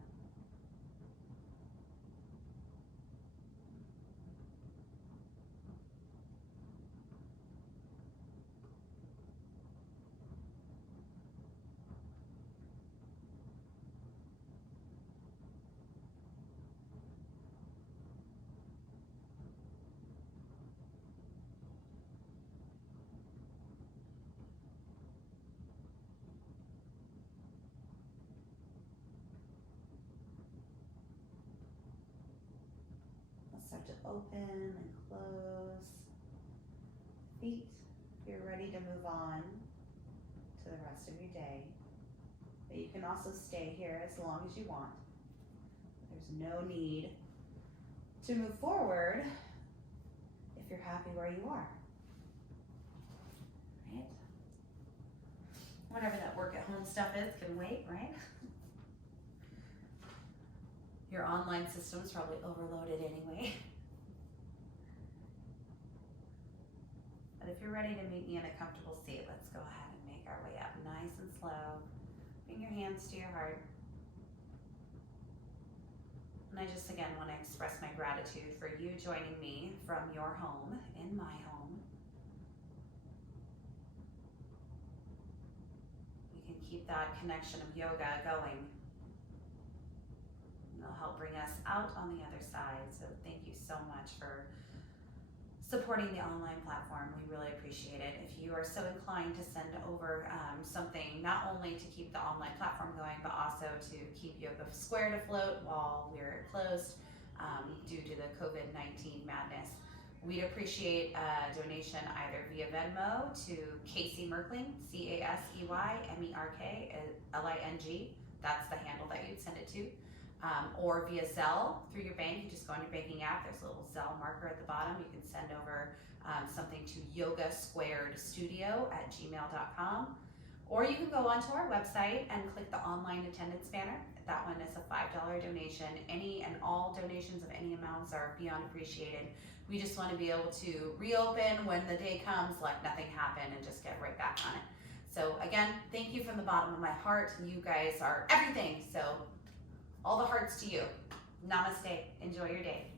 Start to open and close feet. You're ready to move on to the rest of your day. But you can also stay here as long as you want. There's no need to move forward if you're happy where you are. Right? Whatever that work at home stuff is can wait, right? Your online system's probably overloaded anyway. But if you're ready to meet me in a comfortable seat, let's go ahead and make our way up nice and slow. Bring your hands to your heart. And And I just again want to express my gratitude for you joining me from your home in my home. We can keep that connection of yoga going. And it'll help bring us out on the other side. So thank you so much for supporting the online platform. We really appreciate it. If you are so inclined to send over something not only to keep the online platform going, but also to keep Yoga Squared afloat while we're closed due to the COVID-19 madness, we'd appreciate a donation either via Venmo to Casey Merkling, CaseyMerkling. That's the handle that you'd send it to. Or via Zelle through your bank. You just go on your banking app, there's a little Zelle marker at the bottom. You can send over something to yogasquaredstudio@gmail.com. Or you can go onto our website and click the online attendance banner. That one is a $5 donation. Any and all donations of any amounts are beyond appreciated. We just want to be able to reopen when the day comes like nothing happened and just get right back on it. So again, thank you from the bottom of my heart. You guys are everything. So all the hearts to you. Namaste. Enjoy your day.